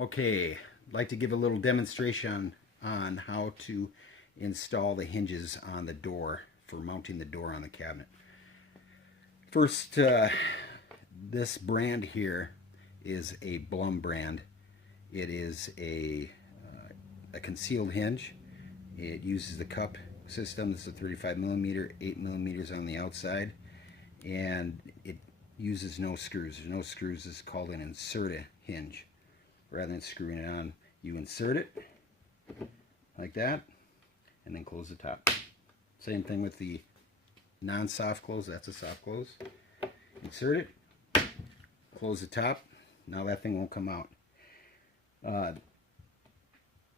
Okay, I'd like to give a little demonstration on how to install the hinges on the door for mounting the door on the cabinet. First, this brand here is a Blum brand. It is a concealed hinge. It uses the cup system. This is a 35 millimeter, 8 millimeters on the outside, and it uses no screws. There's no screws. This is called an Inserta hinge. Rather than screwing it on, you insert it like that and then close the top. Same thing with the non-soft close. That's a soft close. Insert it, close the top. Now that thing won't come out.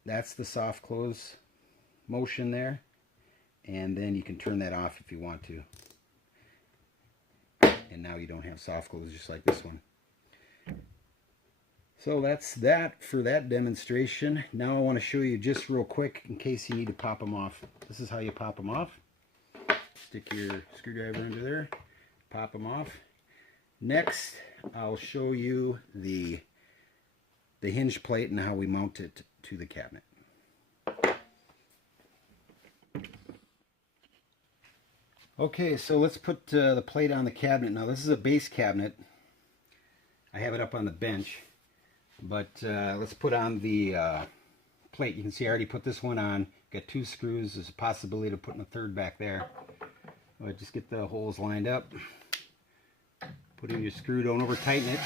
That's the soft close motion there, and then you can turn that off if you want to. And now you don't have soft close, just like this one. So that's that for that demonstration. Now I want to show you just real quick in case you need to pop them off. This is how you pop them off. Stick your screwdriver into there, pop them off. Next, I'll show you the hinge plate and how we mount it to the cabinet. Okay, so let's put the plate on the cabinet. Now this is a base cabinet. I have it up on the bench. But let's put on the plate. You can see I already put this one on. Got 2 screws. There's a possibility of putting a third back there. But just get the holes lined up. Put in your screw. Don't over tighten it.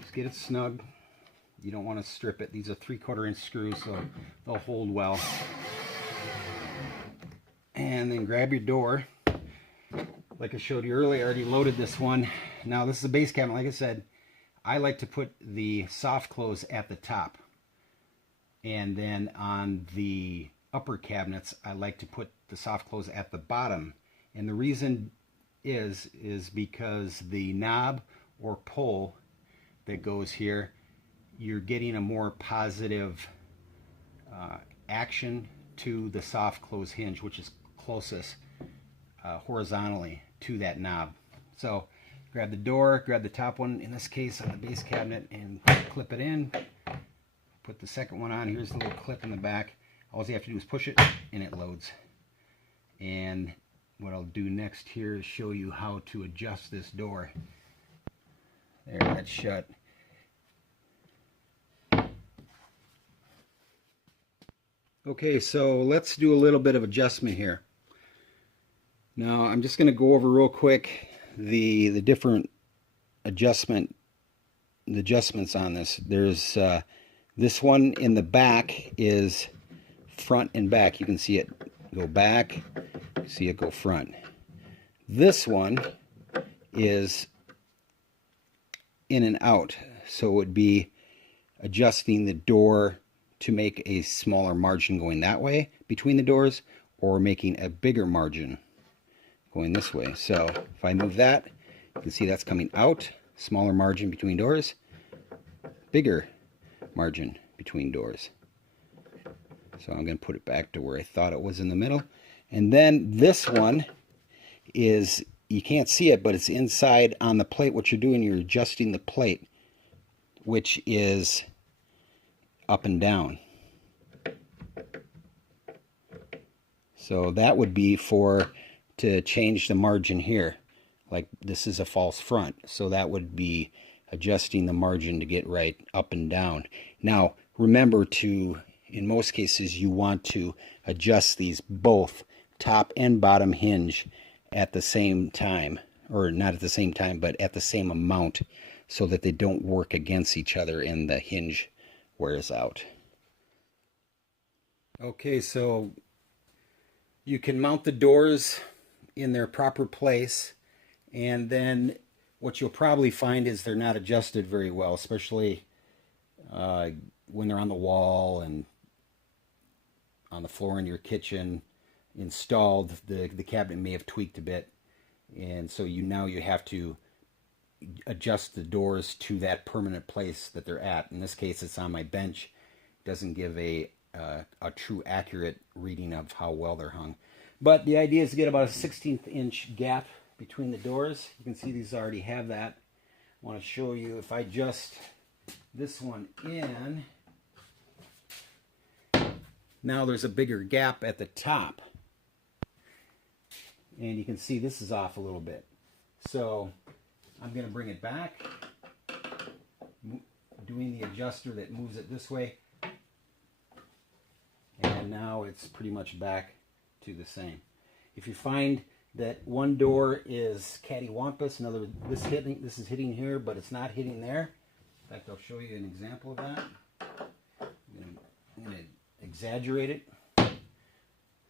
Just get it snug. You don't want to strip it. These are 3/4 inch screws, so they'll hold well. And then grab your door. Like I showed you earlier, I already loaded this one. Now this is a base cabinet, like I said. I like to put the soft close at the top, and then on the upper cabinets I like to put the soft close at the bottom. And the reason is because the knob or pull that goes here, you're getting a more positive action to the soft close hinge, which is closest horizontally to that knob. So grab the door, grab the top one, in this case on the base cabinet, and clip it in. Put the second one on. Here's the little clip in the back. All you have to do is push it and it loads. And what I'll do next here is show you how to adjust this door. There, that's shut. Okay, so let's do a little bit of adjustment here. Now I'm just going to go over real quick the different adjustments on this. There's this one in the back is front and back. You can see it go back, you see it go front. This one is in and out, so it would be adjusting the door to make a smaller margin going that way between the doors, or making a bigger margin going this way. So if I move that, you can see that's coming out, smaller margin between doors, bigger margin between doors. So I'm going to put it back to where I thought it was in the middle. And then this one is, you can't see it, but it's inside on the plate. What you're doing, you're adjusting the plate, which is up and down. So that would be to change the margin here. Like this is a false front, so that would be adjusting the margin to get right up and down. Now remember to, in most cases, you want to adjust these both top and bottom hinge at the same time, or not at the same time, but at the same amount, so that they don't work against each other and the hinge wears out. Okay, so you can mount the doors in their proper place, and then what you'll probably find is they're not adjusted very well, especially when they're on the wall and on the floor in your kitchen installed. The cabinet may have tweaked a bit, and so now you have to adjust the doors to that permanent place that they're at. In this case, it's on my bench. It doesn't give a true accurate reading of how well they're hung. But the idea is to get about a 1/16 inch gap between the doors. You can see these already have that. I want to show you, if I just this one in, now there's a bigger gap at the top. And you can see this is off a little bit. So I'm going to bring it back, doing the adjuster that moves it this way. And now it's pretty much back to the same. If you find that one door is cattywampus, in other words, this is hitting here, but it's not hitting there. In fact, I'll show you an example of that. I'm going to exaggerate it.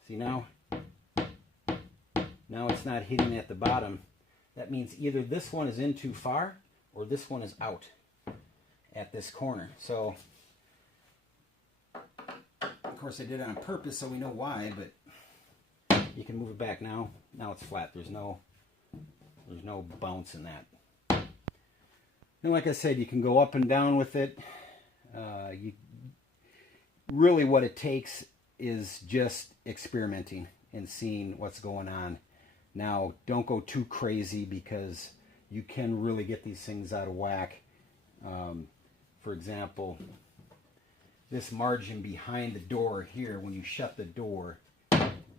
See now it's not hitting at the bottom. That means either this one is in too far or this one is out at this corner. So, of course, I did it on purpose so we know why, but you can move it back now. Now it's flat. There's no bounce in that. And like I said, you can go up and down with it. Really what it takes is just experimenting and seeing what's going on. Now, don't go too crazy because you can really get these things out of whack. For example, this margin behind the door here, when you shut the door,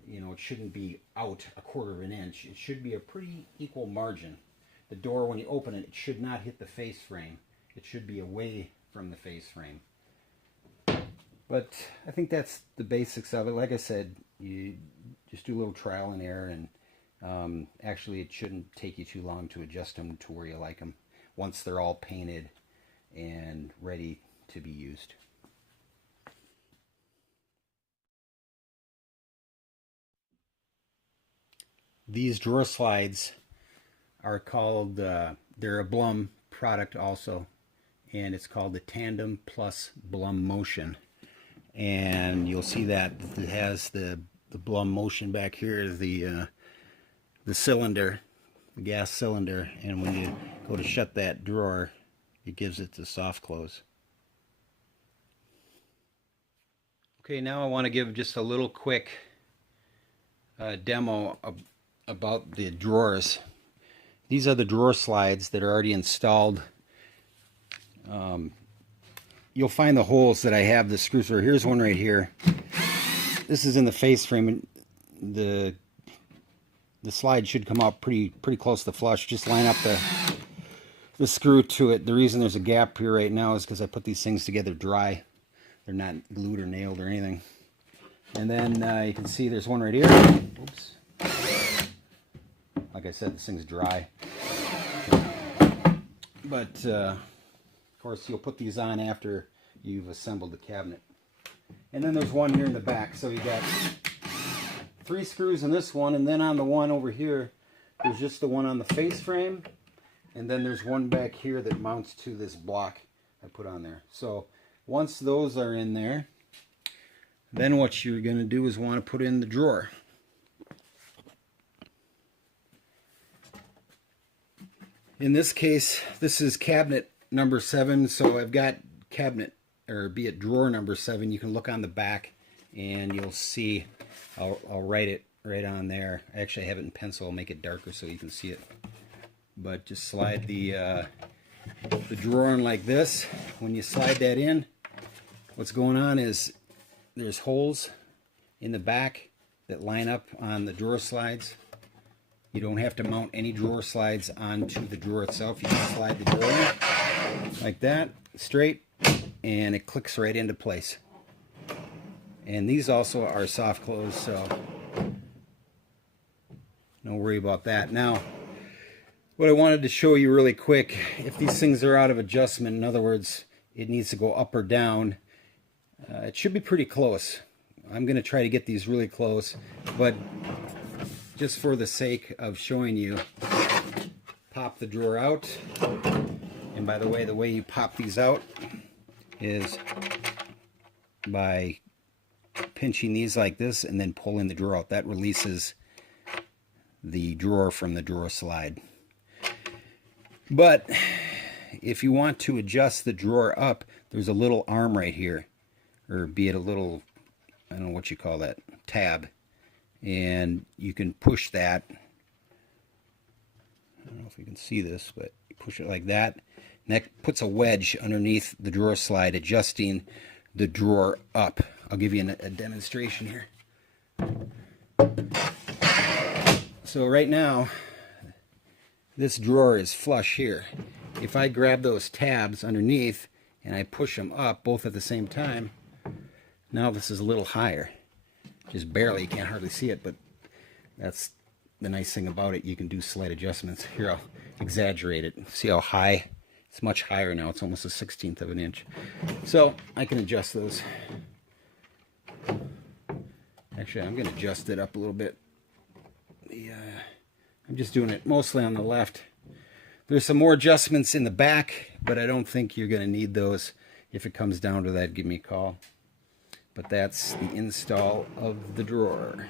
you know, it shouldn't be out a quarter of an inch. It should be a pretty equal margin. The door, when you open it, it should not hit the face frame. It should be away from the face frame. But I think that's the basics of it. Like I said, you just do a little trial and error, and actually it shouldn't take you too long to adjust them to where you like them once they're all painted and ready to be used. These drawer slides are called, they're a Blum product also, and it's called the Tandem Plus Blum Motion. And you'll see that it has the Blum Motion back here, the cylinder, the gas cylinder, and when you go to shut that drawer, it gives it the soft close. Okay, now I want to give just a little quick demo about the drawers. These are the drawer slides that are already installed. You'll find the holes that I have the screws for. Here's one right here. This is in the face frame. The slide should come out pretty close to flush. Just line up the screw to it. The reason there's a gap here right now is because I put these things together dry. They're not glued or nailed or anything. And then you can see there's one right here. Oops. Like I said, this thing's dry. But of course, you'll put these on after you've assembled the cabinet. And then there's one here in the back. So you got 3 screws in this one, and then on the one over here, there's just the one on the face frame, and then there's one back here that mounts to this block I put on there. So once those are in there, then what you're going to do is want to put in the drawer. In this case, this is cabinet number 7, so I've got cabinet, or be it drawer number 7. You can look on the back and you'll see, I'll write it right on there. Actually, I have it in pencil. I'll make it darker so you can see it. But just slide the drawer in like this. When you slide that in, what's going on is there's holes in the back that line up on the drawer slides. You don't have to mount any drawer slides onto the drawer itself. You just slide the drawer in like that, straight, and it clicks right into place. And these also are soft close, so no worry about that. Now, what I wanted to show you really quick, if these things are out of adjustment, in other words, it needs to go up or down, it should be pretty close. I'm going to try to get these really close, but just for the sake of showing you, pop the drawer out. And by the way you pop these out is by pinching these like this and then pulling the drawer out. That releases the drawer from the drawer slide. But if you want to adjust the drawer up, there's a little arm right here, or be it a little, I don't know what you call that, tab. And you can push that. I don't know if you can see this, but you push it like that. And that puts a wedge underneath the drawer slide, adjusting the drawer up. I'll give you a demonstration here. So right now, this drawer is flush here. If I grab those tabs underneath and I push them up both at the same time, now this is a little higher. Just barely, you can't hardly see it, but that's the nice thing about it. You can do slight adjustments. Here, I'll exaggerate it. See how high? It's much higher now. It's almost a 1/16 of an inch. So I can adjust those. Actually, I'm going to adjust it up a little bit. I'm just doing it mostly on the left. There's some more adjustments in the back, but I don't think you're going to need those. If it comes down to that, give me a call. But that's the install of the drawer.